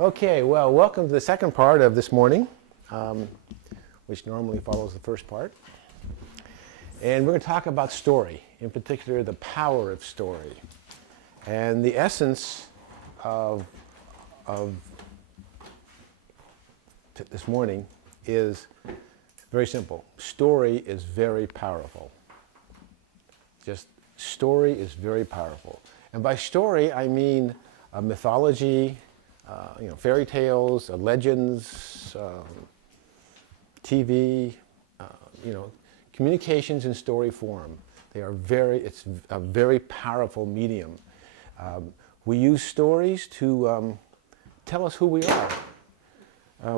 Okay, well, welcome to the second part of this morning, which normally follows the first part. And we're going to talk about story, in particular the power of story. And the essence of this morning is very simple. Story is very powerful. Just story is very powerful. And by story, I mean mythology, fairy tales, legends, TV, communications in story form. It's a very powerful medium. We use stories to tell us who we are.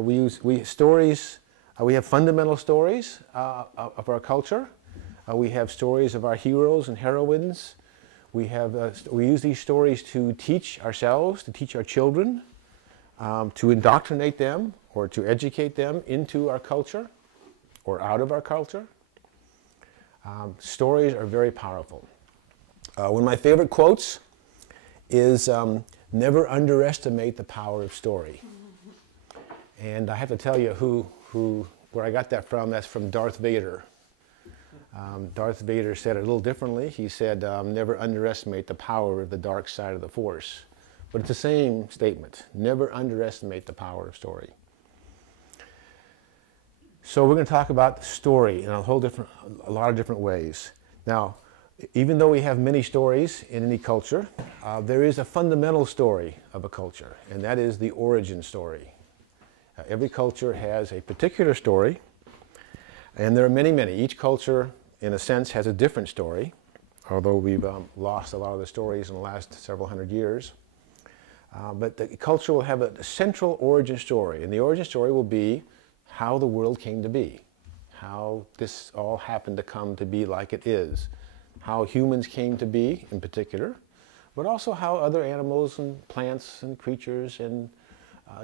We have fundamental stories of our culture. We have stories of our heroes and heroines. We use these stories to teach ourselves, to teach our children, to indoctrinate them or to educate them into our culture or out of our culture. Stories are very powerful. One of my favorite quotes is, never underestimate the power of story. And I have to tell you where I got that from. That's from Darth Vader. Darth Vader said it a little differently. He said, never underestimate the power of the dark side of the Force. But it's the same statement. Never underestimate the power of story. So we're going to talk about story in a lot of different ways. Now, even though we have many stories in any culture, there is a fundamental story of a culture, and that is the origin story. Every culture has a particular story, and there are many, many. Each culture, in a sense, has a different story, although we've lost a lot of the stories in the last several hundred years. But the culture will have a central origin story, and the origin story will be how the world came to be, how this all happened to come to be like it is, how humans came to be in particular, but also how other animals and plants and creatures and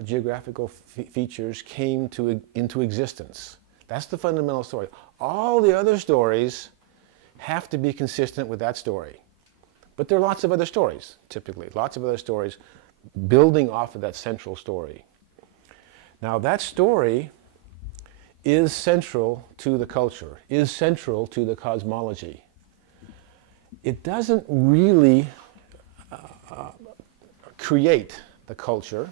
geographical features came into existence. That's the fundamental story. All the other stories have to be consistent with that story. But there are lots of other stories, typically, lots of other stories building off of that central story. Now that story is central to the culture, is central to the cosmology. It doesn't really create the culture.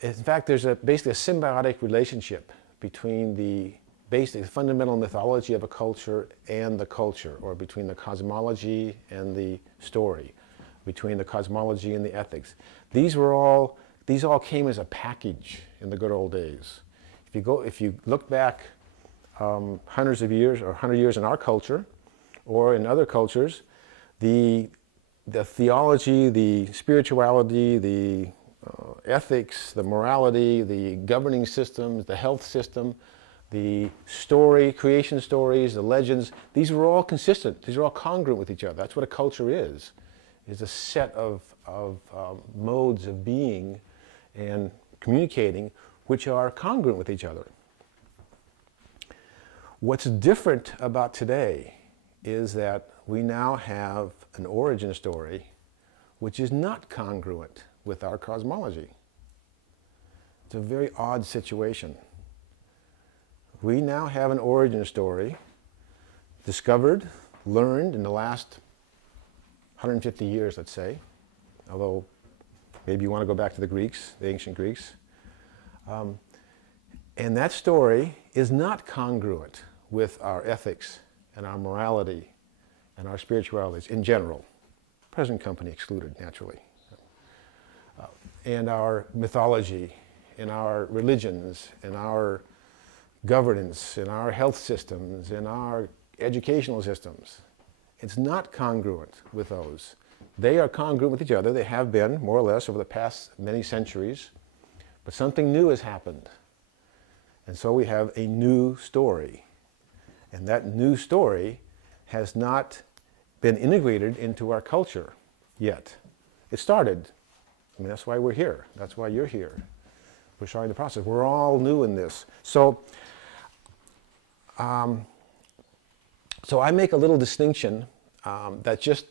In fact, there's basically a symbiotic relationship between the basic fundamental mythology of a culture and the culture, or between the cosmology and the story, between the cosmology and the ethics. These all came as a package in the good old days. If you look back hundreds of years or 100 years in our culture or in other cultures, the theology, the spirituality, the ethics, the morality, the governing systems, the health system, the creation stories, the legends, these were all consistent. These are all congruent with each other. That's what a culture is a set of modes of being and communicating which are congruent with each other. What's different about today is that we now have an origin story which is not congruent with our cosmology. It's a very odd situation. We now have an origin story discovered, learned in the last 150 years, let's say, although maybe you want to go back to the Greeks, the ancient Greeks. And that story is not congruent with our ethics and our morality and our spiritualities in general, present company excluded, naturally, and our mythology, in our religions, in our governance, in our health systems, in our educational systems. It's not congruent with those. They are congruent with each other. They have been, more or less, over the past many centuries. But something new has happened. And so we have a new story. And that new story has not been integrated into our culture yet. It started. I mean, that's why we're here. That's why you're here. We're starting the process. We're all new in this. So I make a little distinction that's just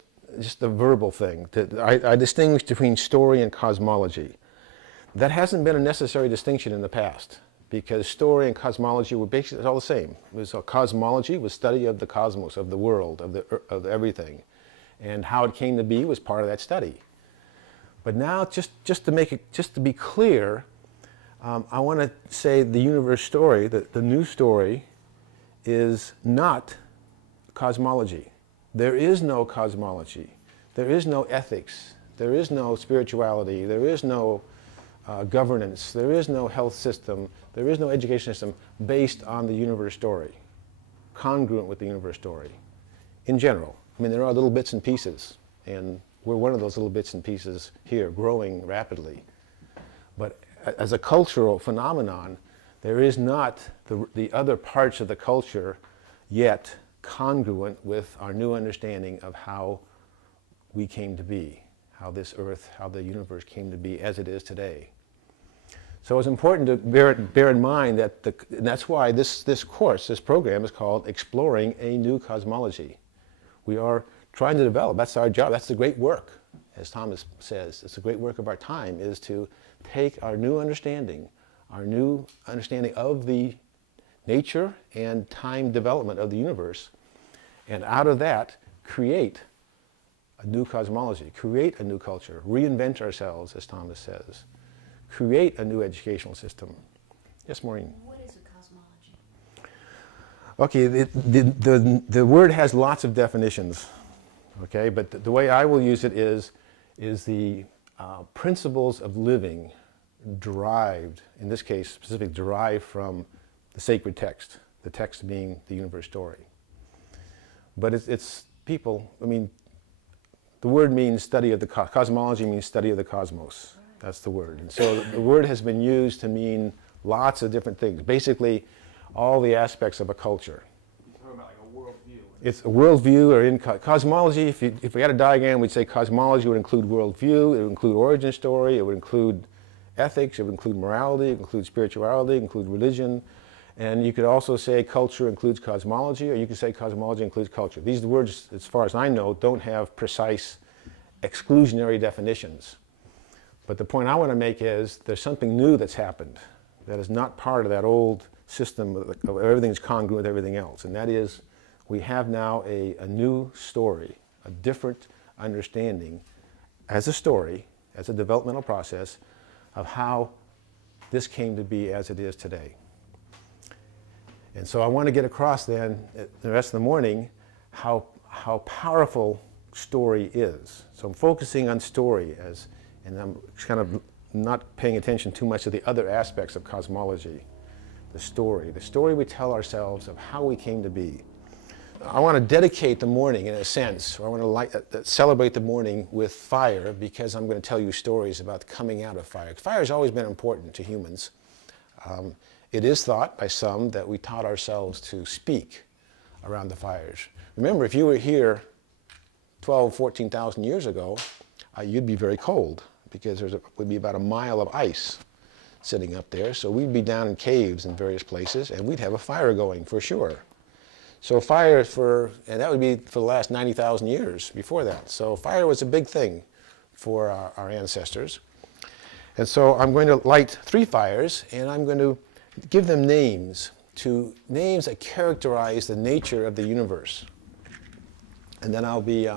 a verbal thing. I distinguish between story and cosmology. That hasn't been a necessary distinction in the past, because story and cosmology were basically all the same. It was cosmology was study of the cosmos, of the world, of everything, and how it came to be was part of that study. But now, just to be clear, I want to say the universe story, the new story, is not cosmology. There is no cosmology. There is no ethics. There is no spirituality. There is no governance. There is no health system. There is no education system based on the universe story, congruent with the universe story, in general. I mean, there are little bits and pieces, and we're one of those little bits and pieces here, growing rapidly. But as a cultural phenomenon, there is not the other parts of the culture yet congruent with our new understanding of how we came to be, how this earth, how the universe came to be as it is today. So it's important to bear in mind that, and that's why this course, this program is called Exploring a New Cosmology. We are trying to develop, that's our job, that's the great work, as Thomas says, it's the great work of our time, is to take our new understanding of the nature and time development of the universe, and out of that create a new cosmology, create a new culture, reinvent ourselves, as Thomas says, create a new educational system. Yes, Maureen? What is a cosmology? Okay, the word has lots of definitions, okay, but the way I will use it is the principles of living derived, in this case specific, derived from the sacred text, the text being the universe story. But it's people, I mean, the word means study of the cosmology means study of the cosmos. That's the word. And so the word has been used to mean lots of different things. Basically, all the aspects of a culture. You're talking about like a worldview. It's a worldview, or in cosmology, if we had a diagram, we'd say cosmology would include worldview, it would include origin story, it would include ethics, it would include morality, it would include spirituality, it would include religion. And you could also say culture includes cosmology, or you could say cosmology includes culture. These words, as far as I know, don't have precise exclusionary definitions. But the point I want to make is there's something new that's happened that is not part of that old system of everything's congruent with everything else. And that is, we have now a new story, a different understanding as a story, as a developmental process of how this came to be as it is today. And so I want to get across then, the rest of the morning, how powerful story is. So I'm focusing on story, and I'm kind of not paying attention too much to the other aspects of cosmology. The story we tell ourselves of how we came to be. I want to dedicate the morning, in a sense, or I want to celebrate the morning with fire, because I'm going to tell you stories about coming out of fire. Fire has always been important to humans. It is thought by some that we taught ourselves to speak around the fires. Remember, if you were here 12, 14,000 years ago, you'd be very cold, because there would be about a mile of ice sitting up there. So we'd be down in caves in various places, and we'd have a fire going for sure. So fire and that would be for the last 90,000 years before that. So fire was a big thing for our ancestors. And so I'm going to light 3 fires, and I'm going to give them names that characterize the nature of the universe. And then I'll be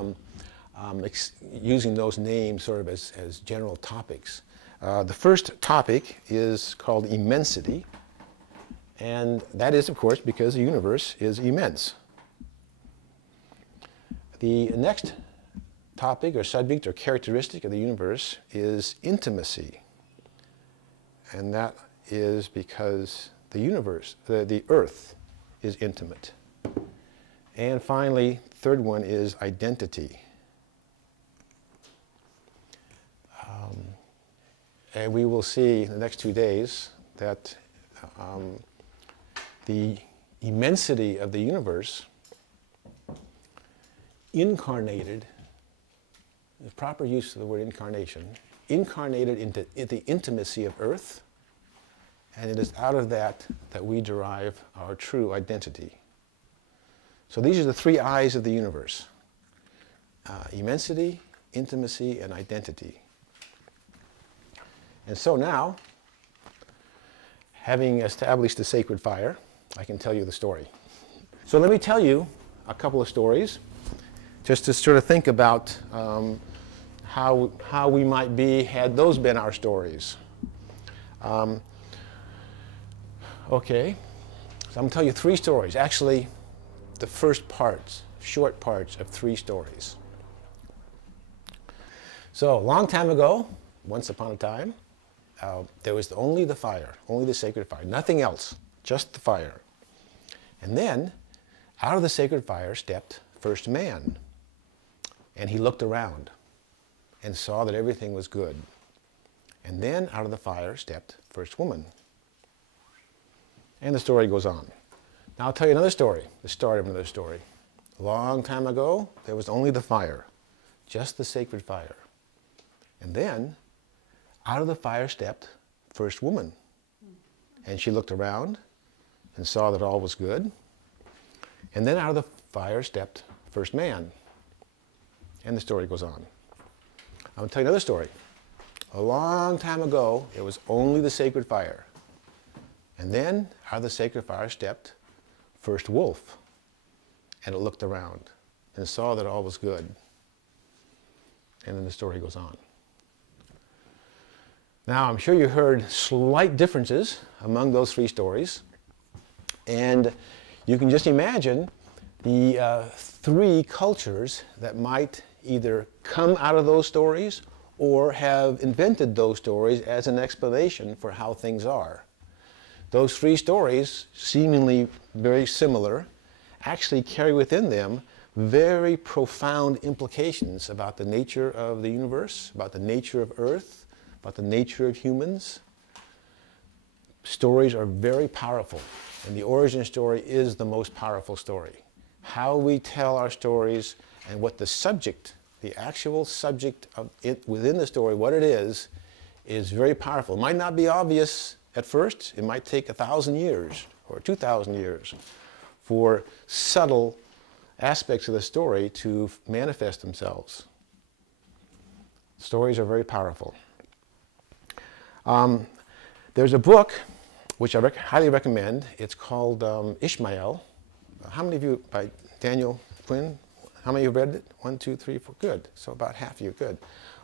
using those names sort of as general topics. The first topic is called immensity, and that is, of course, because the universe is immense. The next topic or subject or characteristic of the universe is intimacy, and that is because the universe, the earth, is intimate. And finally, third one is identity. And we will see in the next 2 days that the immensity of the universe incarnated, the proper use of the word incarnation, incarnated into the intimacy of earth, and it is out of that that we derive our true identity. So these are the 3 eyes of the universe: immensity, intimacy, and identity. And so now, having established the sacred fire, I can tell you the story. So let me tell you a couple of stories, just to sort of think about how we might be had those been our stories. Okay, so I'm going to tell you 3 stories. Actually, the first parts, short parts of 3 stories. So, a long time ago, once upon a time, there was only the fire, only the sacred fire, nothing else, just the fire. And then, out of the sacred fire stepped first man. And he looked around and saw that everything was good. And then, out of the fire stepped first woman. And the story goes on. Now I'll tell you another story, the start of another story. A long time ago, there was only the fire, just the sacred fire. And then, out of the fire stepped first woman. And she looked around and saw that all was good. And then out of the fire stepped first man. And the story goes on. I'm going to tell you another story. A long time ago, there was only the sacred fire. And then, out of the sacred fire stepped first wolf. And it looked around and saw that all was good. And then the story goes on. Now, I'm sure you heard slight differences among those 3 stories. And you can just imagine the 3 cultures that might either come out of those stories or have invented those stories as an explanation for how things are. Those 3 stories, seemingly very similar, actually carry within them very profound implications about the nature of the universe, about the nature of Earth, about the nature of humans. Stories are very powerful, and the origin story is the most powerful story. How we tell our stories and what the subject, the actual subject of it within the story, what it is very powerful. It might not be obvious at first. It might take 1,000 years or 2,000 years for subtle aspects of the story to manifest themselves. Stories are very powerful. There's a book which I highly recommend. It's called Ishmael. How many of you, by Daniel Quinn, how many of you read it? 1, 2, 3, 4, good. So about half of you, good.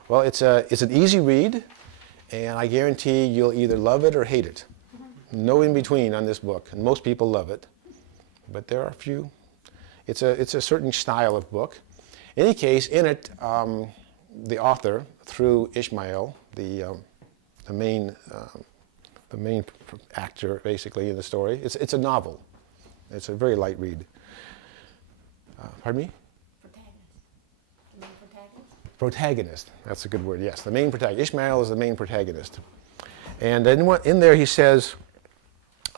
Well, it's an easy read, and I guarantee you'll either love it or hate it. No in between on this book, and most people love it, but there are a few. It's a certain style of book. In any case, in it, the author, through Ishmael, the main actor, basically, in the story, it's a novel. It's a very light read. Pardon me? Protagonist. The main protagonist? Protagonist. That's a good word, yes. The main protagonist. Ishmael is the main protagonist. And in there he says,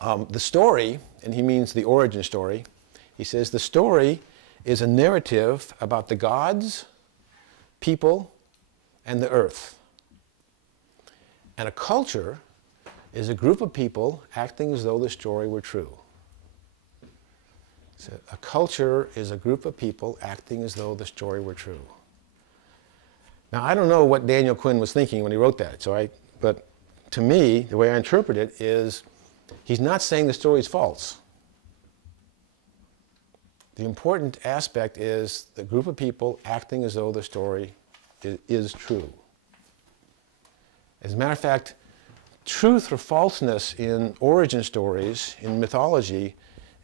the story, and he means the origin story, he says the story is a narrative about the gods, people, and the earth. And a culture is a group of people acting as though the story were true. So a culture is a group of people acting as though the story were true. Now, I don't know what Daniel Quinn was thinking when he wrote that, but to me, the way I interpret it is he's not saying the story is false. The important aspect is the group of people acting as though the story is true. As a matter of fact, truth or falseness in origin stories, in mythology,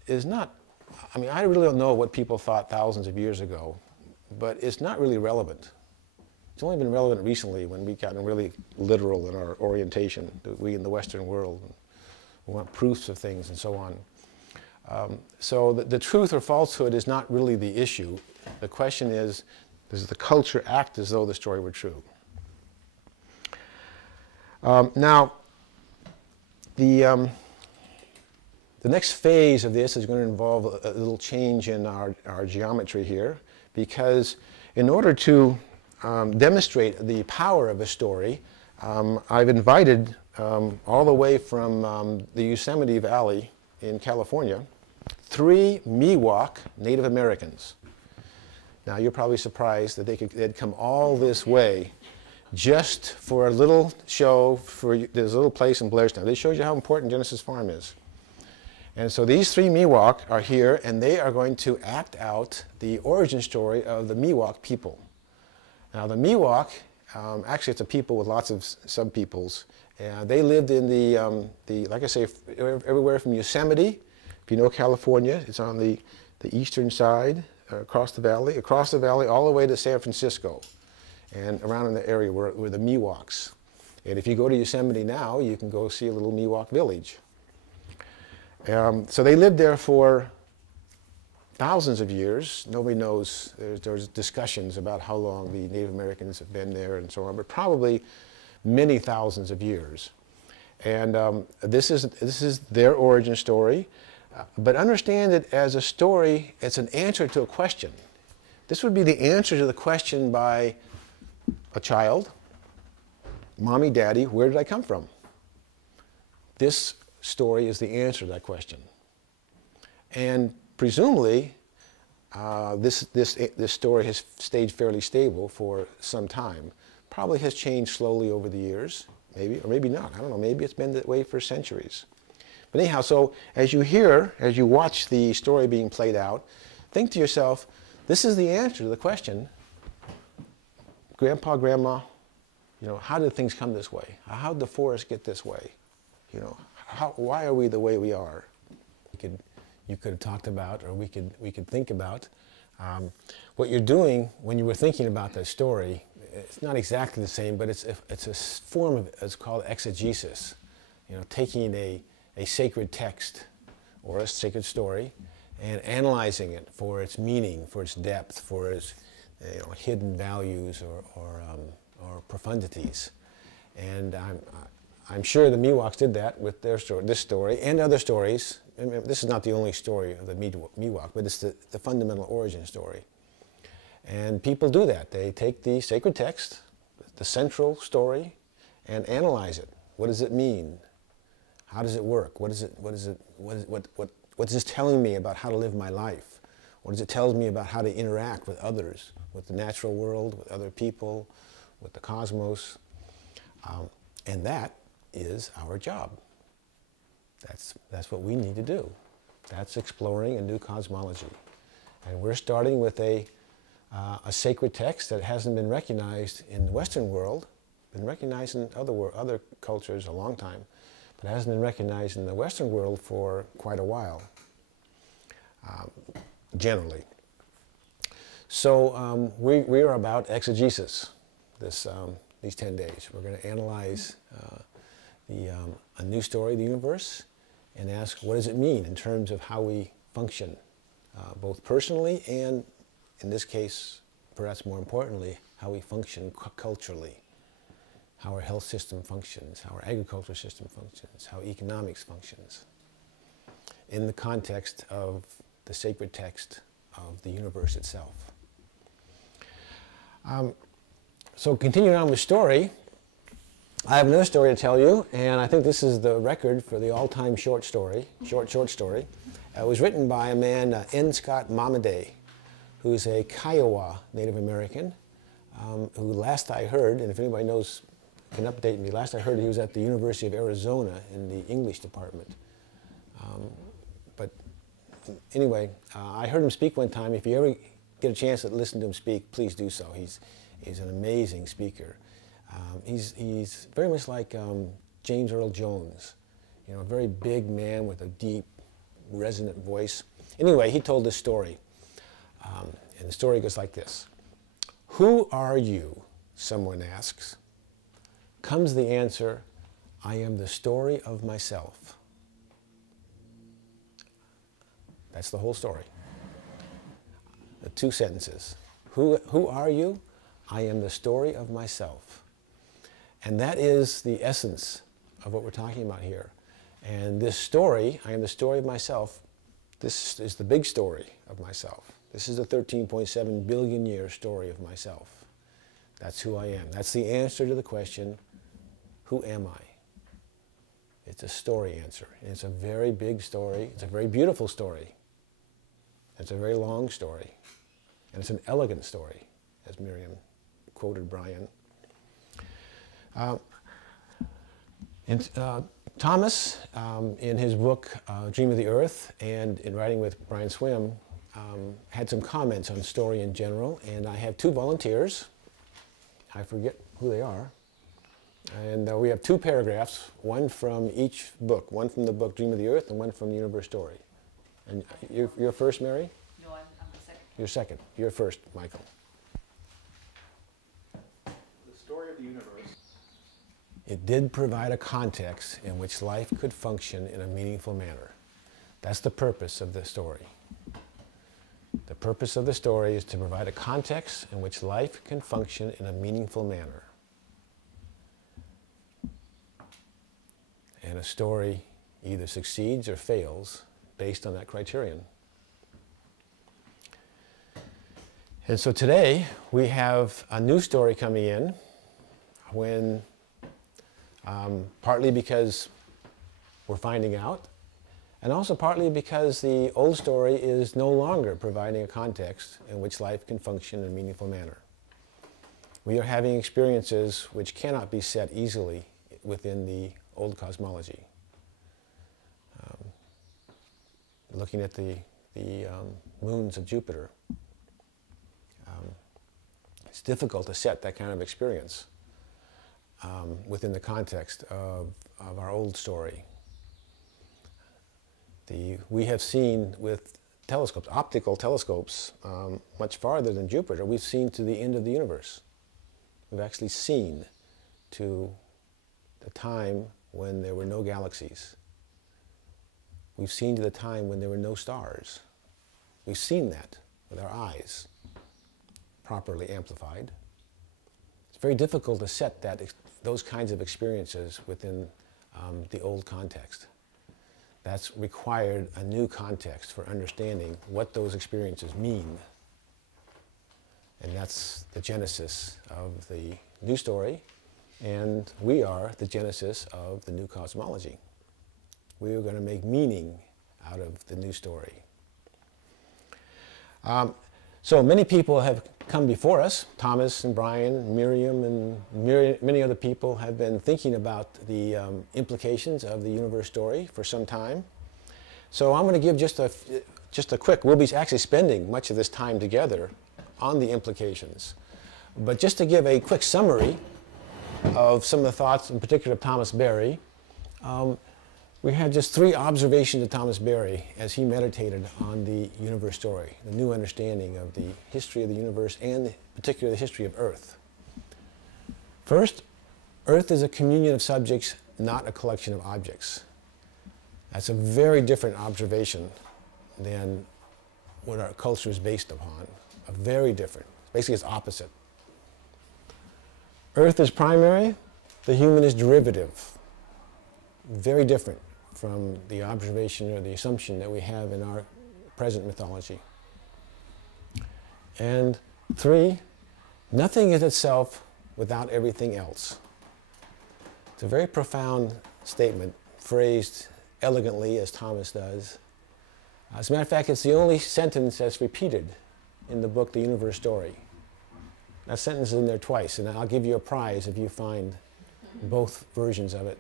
is not, I mean, I really don't know what people thought thousands of years ago, but it's not really relevant. It's only been relevant recently when we've gotten really literal in our orientation, we in the Western world. We want proofs of things and so on. So the truth or falsehood is not really the issue. The question is, does the culture act as though the story were true? Now, the next phase of this is going to involve a little change in our geometry here, because in order to demonstrate the power of a story, I've invited all the way from the Yosemite Valley in California, 3 Miwok Native Americans. Now, you're probably surprised that they'd come all this way just for a little show. There's a little place in Blairstown. This shows you how important Genesis Farm is. And so these three Miwok are here, and they are going to act out the origin story of the Miwok people. Now the Miwok, actually it's a people with lots of sub-peoples. They lived in the, like I say, everywhere from Yosemite, if you know California, it's on the eastern side, across the valley, all the way to San Francisco, and around in the area were the Miwoks. And if you go to Yosemite now, you can go see a little Miwok village. So they lived there for thousands of years. Nobody knows. There's discussions about how long the Native Americans have been there and so on, but probably many thousands of years. And this is their origin story. But understand it as a story. It's an answer to a question. This would be the answer to the question by a child. Mommy, Daddy, where did I come from? This story is the answer to that question. And presumably, this story has stayed fairly stable for some time. Probably has changed slowly over the years, maybe, or maybe not. I don't know, maybe it's been that way for centuries. But anyhow, so as you watch the story being played out, think to yourself, this is the answer to the question, Grandpa, Grandma, you know, how did things come this way? How did the forest get this way? You know, why are we the way we are? You could have talked about, or we could think about, what you're doing when you were thinking about that story. It's not exactly the same, but it's a form of, it's called exegesis. You know, taking a sacred text or a sacred story and analyzing it for its meaning, for its depth, for its hidden values or profundities. And I'm sure the Miwoks did that with their story, this story and other stories. I mean, this is not the only story of the Miwok, but it's the fundamental origin story. And people do that. They take the sacred text, the central story, and analyze it. What does it mean? How does it work? What is this telling me about how to live my life? What does it tell me about how to interact with others, with the natural world, with other people, with the cosmos? And that is our job. That's what we need to do. That's exploring a new cosmology. And we're starting with a sacred text that hasn't been recognized in the Western world, been recognized in other cultures a long time, but hasn't been recognized in the Western world for quite a while, generally. So we are about exegesis these 10 days. We're going to analyze a new story of the universe and ask, what does it mean in terms of how we function, both personally and, in this case, perhaps more importantly, how we function culturally, how our health system functions, how our agriculture system functions, how economics functions, in the context of the sacred text of the universe itself. So continuing on with story, I have another story to tell you, and I think this is the record for the all-time short story. It was written by a man, N. Scott Momaday, who's a Kiowa Native American, who last I heard, and if anybody knows can update me, last I heard he was at the University of Arizona in the English department. But anyway, I heard him speak one time. If you ever get a chance to listen to him speak, please do so. He's an amazing speaker. He's very much like James Earl Jones, a very big man with a deep, resonant voice. Anyway, he told this story, and the story goes like this. Who are you? Someone asks. Comes the answer, I am the story of myself. That's the whole story. The 2 sentences. Who are you? I am the story of myself. And that is the essence of what we're talking about here. And this story, I am the story of myself, this is the big story of myself. This is the 13.7 billion year story of myself. That's who I am. That's the answer to the question, who am I? It's a story answer. And it's a very big story. It's a very beautiful story. It's a very long story. And it's an elegant story, as Miriam quoted Brian. And Thomas, in his book Dream of the Earth, and in writing with Brian Swim, had some comments on story in general, and I have two volunteers. I forget who they are. And we have two paragraphs, one from each book, one from the book Dream of the Earth and one from the Universe Story. And you're first, Mary? No, I'm the second. You're second. You're first, Michael. The story of the universe. It did provide a context in which life could function in a meaningful manner. That's the purpose of the story. The purpose of the story is to provide a context in which life can function in a meaningful manner. And a story either succeeds or fails based on that criterion. And so today we have a new story coming in when partly because we're finding out, and also partly because the old story is no longer providing a context in which life can function in a meaningful manner. We are having experiences which cannot be set easily within the old cosmology. Looking at the moons of Jupiter, it's difficult to set that kind of experience within the context of our old story. We have seen with telescopes, optical telescopes, much farther than Jupiter. We've seen to the end of the universe. We've actually seen to the time when there were no galaxies. We've seen to the time when there were no stars. We've seen that with our eyes, properly amplified. It's very difficult to set those kinds of experiences within the old context. That's required a new context for understanding what those experiences mean. And that's the genesis of the new story, and we are the genesis of the new cosmology. We are going to make meaning out of the new story. So many people have come before us. Thomas and Brian, Miriam, and many other people have been thinking about the implications of the universe story for some time. So I'm going to give just a quick, we'll be actually spending much of this time together on the implications. But just to give a quick summary of some of the thoughts, in particular of Thomas Berry, we had just three observations of Thomas Berry as he meditated on the universe story, the new understanding of the history of the universe and particularly the history of Earth. First, Earth is a communion of subjects, not a collection of objects. That's a very different observation than what our culture is based upon. A very different. Basically, it's opposite. Earth is primary, the human is derivative. Very different from the observation or the assumption that we have in our present mythology. And three, nothing is itself without everything else. It's a very profound statement, phrased elegantly as Thomas does. As a matter of fact, it's the only sentence that's repeated in the book, The Universe Story. That sentence is in there twice, and I'll give you a prize if you find both versions of it.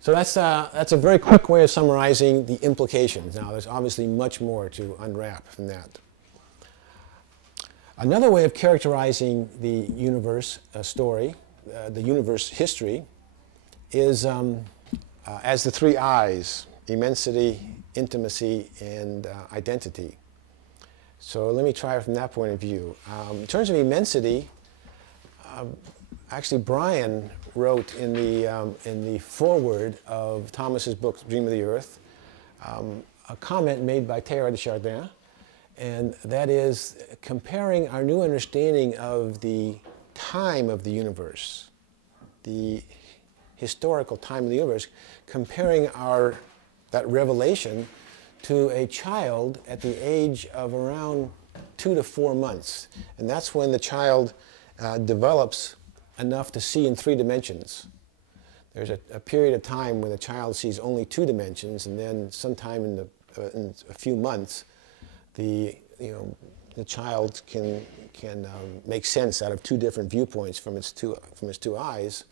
So that's a very quick way of summarizing the implications. Now, there's obviously much more to unwrap from that. Another way of characterizing the universe story, the universe history, is as the three I's: immensity, intimacy, and identity. So let me try it from that point of view. In terms of immensity, actually Brian wrote in the foreword of Thomas's book, Dream of the Earth, a comment made by Teilhard de Chardin, and that is comparing our new understanding of the time of the universe, the historical time of the universe, comparing that revelation to a child at the age of around 2 to 4 months. And that's when the child develops enough to see in 3 dimensions. There's a period of time when the child sees only 2 dimensions, and then sometime in a few months, the the child can make sense out of two different viewpoints from its two eyes,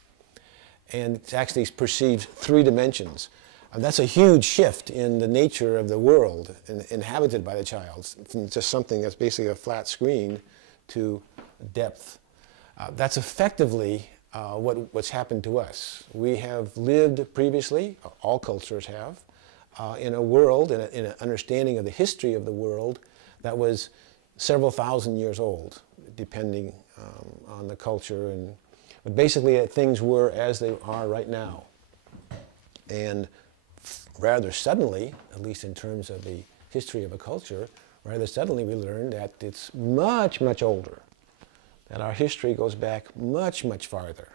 and it actually perceives three dimensions. That's a huge shift in the nature of the world inhabited by the child, from just something that's basically a flat screen to depth. That's effectively what's happened to us. We have lived previously, all cultures have, in a world, in an understanding of the history of the world that was several thousand years old, depending on the culture. But basically, things were as they are right now. And rather suddenly, at least in terms of the history of a culture, rather suddenly we learned that it's much, much older, that our history goes back much, much farther,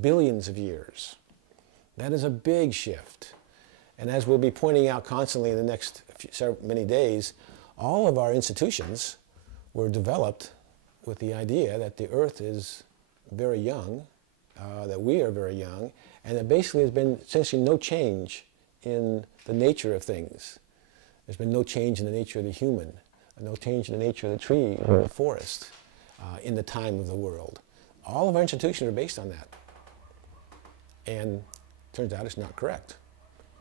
billions of years. That is a big shift. And as we'll be pointing out constantly in the next many days, all of our institutions were developed with the idea that the Earth is very young, that we are very young, and that basically there's been essentially no change in the nature of things. There's been no change in the nature of the human, no change in the nature of the tree or the forest in the time of the world. All of our institutions are based on that. And it turns out it's not correct.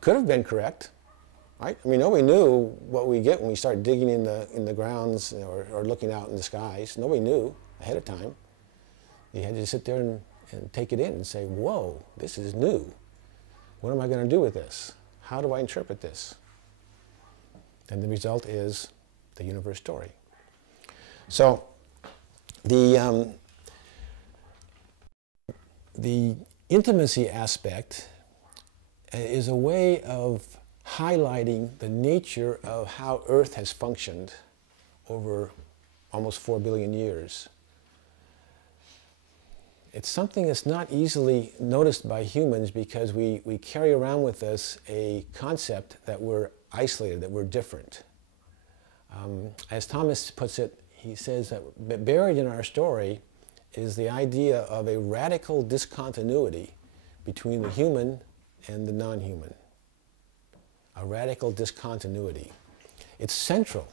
Could have been correct, right? I mean, nobody knew what we get when we start digging in the grounds or looking out in the skies. Nobody knew ahead of time. You had to sit there and take it in and say, whoa, this is new. What am I going to do with this? How do I interpret this? And the result is the universe story. So the intimacy aspect is a way of highlighting the nature of how Earth has functioned over almost 4 billion years. It's something that's not easily noticed by humans because we carry around with us a concept that we're isolated, that we're different. As Thomas puts it, he says that buried in our story is the idea of a radical discontinuity between the human and the non-human. A radical discontinuity. It's central.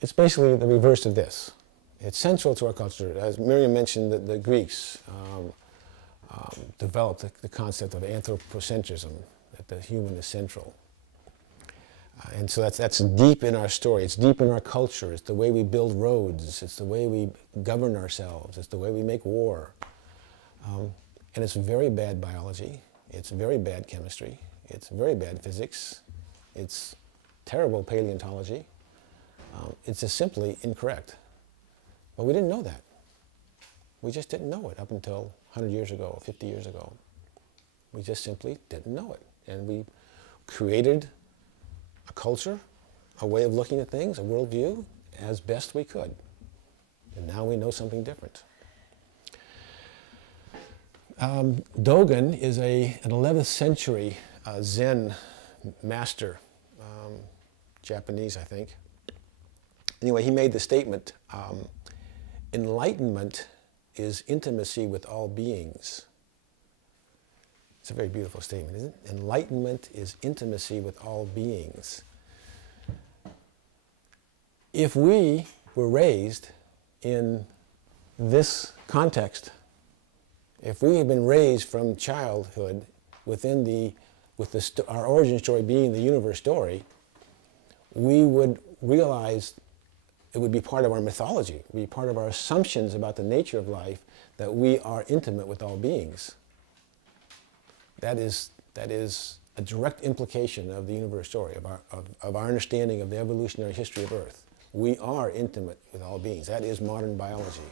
It's basically the reverse of this. It's central to our culture. As Miriam mentioned, the Greeks developed the concept of anthropocentrism, that the human is central. And so that's deep in our story. It's deep in our culture. It's the way we build roads. It's the way we govern ourselves. It's the way we make war. And it's very bad biology. It's very bad chemistry. It's very bad physics. It's terrible paleontology. It's just simply incorrect. But we didn't know that. We just didn't know it up until 100 years ago, 50 years ago. We just simply didn't know it. And we created a culture, a way of looking at things, a worldview, as best we could. And now we know something different. Dogen is an 11th century Zen master, Japanese, I think. Anyway, he made the statement, enlightenment is intimacy with all beings. It's a very beautiful statement, isn't it? Enlightenment is intimacy with all beings. If we were raised in this context, if we had been raised from childhood with our origin story being the universe story, we would realize it would be part of our mythology, it would be part of our assumptions about the nature of life that we are intimate with all beings. That is a direct implication of the universe story, of our understanding of the evolutionary history of Earth. We are intimate with all beings. That is modern biology.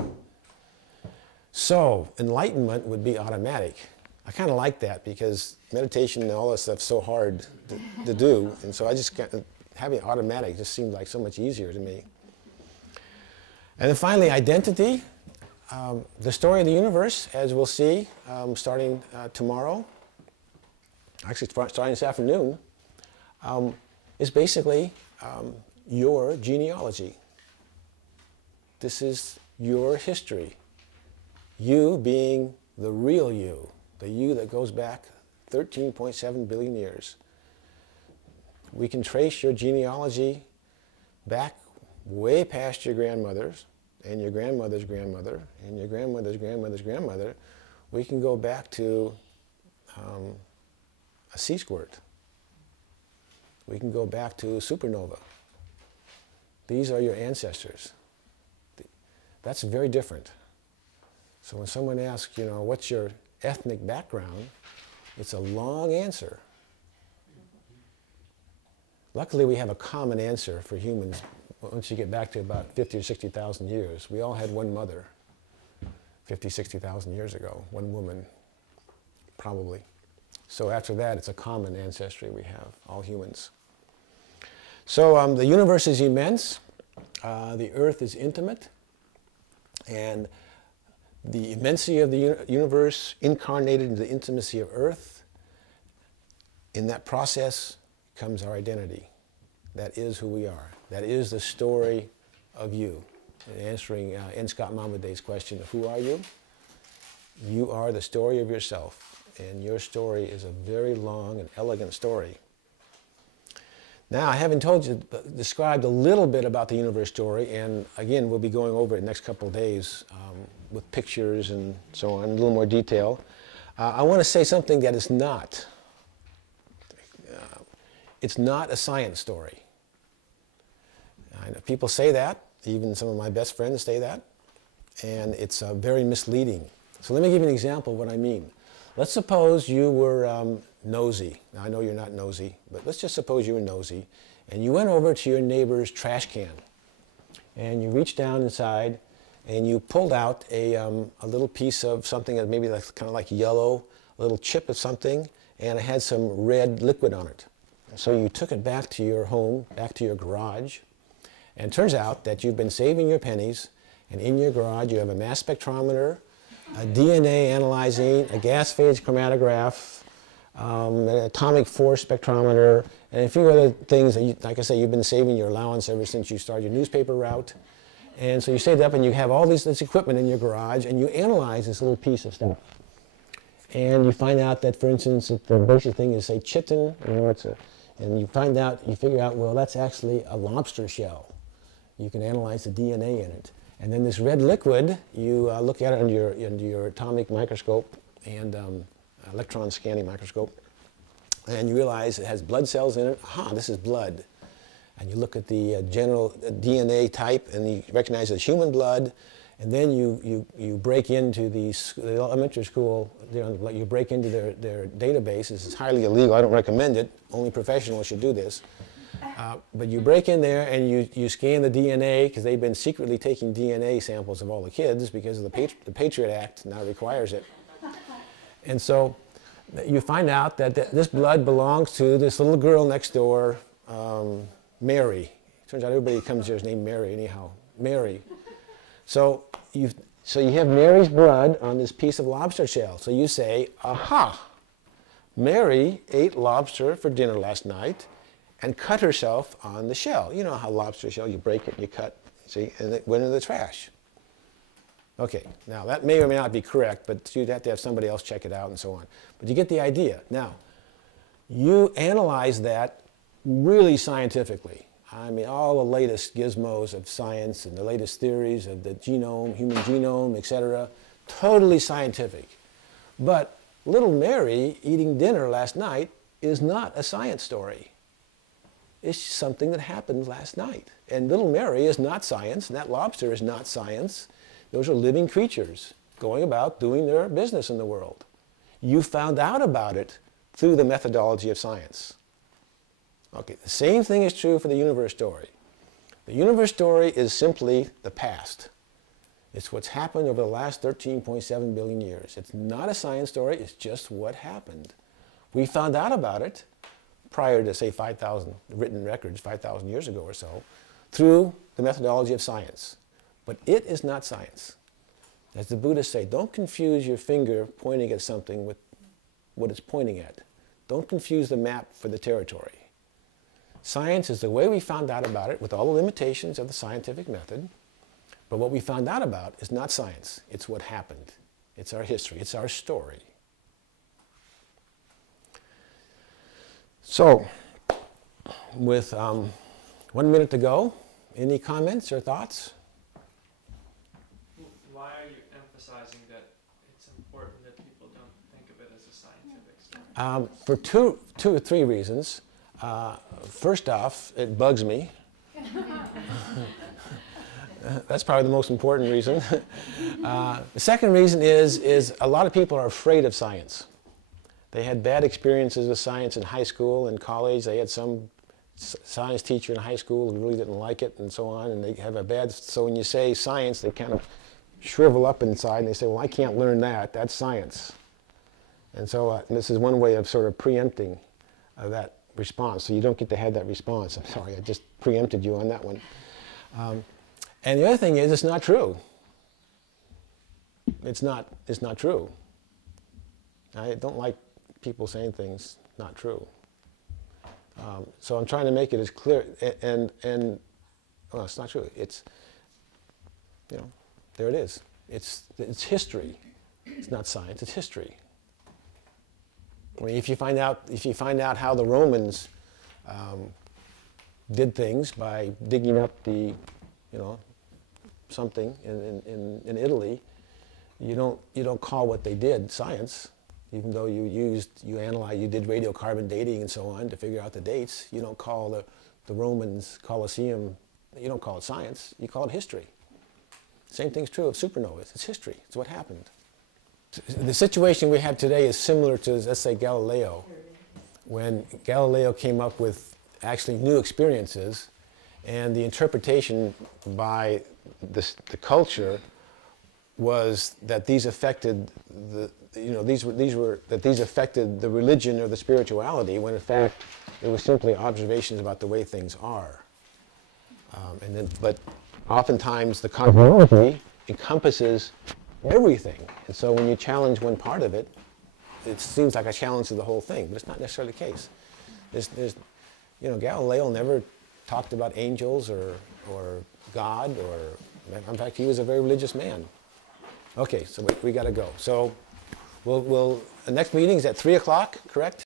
So enlightenment would be automatic. I kind of like that because meditation and all that stuff is so hard to do, and so I just having it automatic just seemed like so much easier to me. And then finally, identity. The story of the universe, as we'll see, starting tomorrow, actually starting this afternoon, is basically your genealogy. This is your history. You being the real you, the you that goes back 13.7 billion years. We can trace your genealogy back way past your grandmothers and your grandmother's grandmother and your grandmother's grandmother's grandmother, we can go back to a sea squirt. We can go back to supernova. These are your ancestors. That's very different. So when someone asks, you know, what's your ethnic background, it's a long answer. Luckily, we have a common answer for humans. Once you get back to about 50 or 60,000 years, we all had one mother 50, 60,000 years ago, one woman, probably. So after that, it's a common ancestry we have, all humans. So the universe is immense. The earth is intimate. And the immensity of the universe incarnated into the intimacy of earth. In that process comes our identity. That is who we are. That is the story of you. In answering N. Scott Momaday's question of who are you? You are the story of yourself. And your story is a very long and elegant story. Now, I haven't described a little bit about the universe story, and again, we'll be going over it the next couple of days with pictures and so on, a little more detail. I want to say something that is not. It's not a science story. I know people say that, even some of my best friends say that, and it's very misleading. So let me give you an example of what I mean. Let's suppose you were nosy. Now, I know you're not nosy, but let's just suppose you were nosy, and you went over to your neighbor's trash can, and you reached down inside, and you pulled out a little piece of something that maybe like, kind of like yellow, a little chip of something, and it had some red liquid on it. So you took it back to your home, back to your garage, and it turns out that you've been saving your pennies, and in your garage you have a mass spectrometer, a DNA analyzing, a gas phase chromatograph, an atomic force spectrometer, and a few other things that, like I say, you've been saving your allowance ever since you started your newspaper route. And so you saved up and you have all this equipment in your garage and you analyze this little piece of stuff. And you find out that, for instance, if the basic thing is, say, chitin, you know, and you figure out, well, that's actually a lobster shell. You can analyze the DNA in it. And then this red liquid, you look at it under your atomic microscope and electron scanning microscope, and you realize it has blood cells in it. Aha, this is blood. And you look at the general DNA type, and you recognize it as human blood, and then you break into the elementary school, you break into their database. This is highly illegal. I don't recommend it. Only professionals should do this. But you break in there and you scan the DNA, because they've been secretly taking DNA samples of all the kids because of the Patriot Act now requires it. And so you find out that this blood belongs to this little girl next door, Mary. Turns out everybody who comes here is named Mary anyhow. Mary. So you have Mary's blood on this piece of lobster shell. So you say, aha, Mary ate lobster for dinner last night and cut herself on the shell. You know how lobster shell, you break it and you cut, see, and it went into the trash. Okay, now that may or may not be correct, but you'd have to have somebody else check it out and so on. But you get the idea. Now, you analyze that really scientifically. I mean, all the latest gizmos of science and the latest theories of the genome, human genome, etc., totally scientific. But little Mary eating dinner last night is not a science story. It's something that happened last night. And little Mary is not science, and that lobster is not science. Those are living creatures going about doing their business in the world. You found out about it through the methodology of science. Okay, the same thing is true for the universe story. The universe story is simply the past. It's what's happened over the last 13.7 billion years. It's not a science story, it's just what happened. We found out about it prior to, say, 5,000 written records, 5,000 years ago or so, through the methodology of science. But it is not science. As the Buddhists say, don't confuse your finger pointing at something with what it's pointing at. Don't confuse the map for the territory. Science is the way we found out about it with all the limitations of the scientific method. But what we found out about is not science. It's what happened. It's our history. It's our story. So, with 1 minute to go, Any comments or thoughts? Why are you emphasizing that it's important that people don't think of it as a scientific story? For two or three reasons. First off, it bugs me. That's probably the most important reason. The second reason is a lot of people are afraid of science. They had bad experiences with science in high school and college. They had some science teacher in high school who really didn't like it and so on, and they have a bad, so when you say science, they kind of shrivel up inside and they say, well, I can't learn that, that's science. And so this is one way of sort of preempting that response, so you don't get to have that response. I'm sorry, I just preempted you on that one. And the other thing is, it's not true. It's not true. I don't like people saying things not true. So I'm trying to make it as clear, and well, it's not true. It's, you know, there it is. It's history. It's not science. It's history. I mean, if you find out how the Romans did things by digging up the, you know, something in Italy, you don't call what they did science. Even though you did radiocarbon dating and so on to figure out the dates, you don't call the Romans Colosseum, you don't call it science, you call it history. Same thing's true of supernovas. It's history. It's what happened. The situation we have today is similar to, let's say, Galileo. When Galileo came up with actually new experiences, and the interpretation by the culture was that these affected these affected the religion or the spirituality, when in fact it was simply observations about the way things are. But oftentimes the cosmology encompasses everything, and so when you challenge one part of it, it seems like a challenge to the whole thing, but it's not necessarily the case. Galileo never talked about angels or God, or in fact he was a very religious man. Okay, so we got to go. So the next meeting is at 3 o'clock, correct?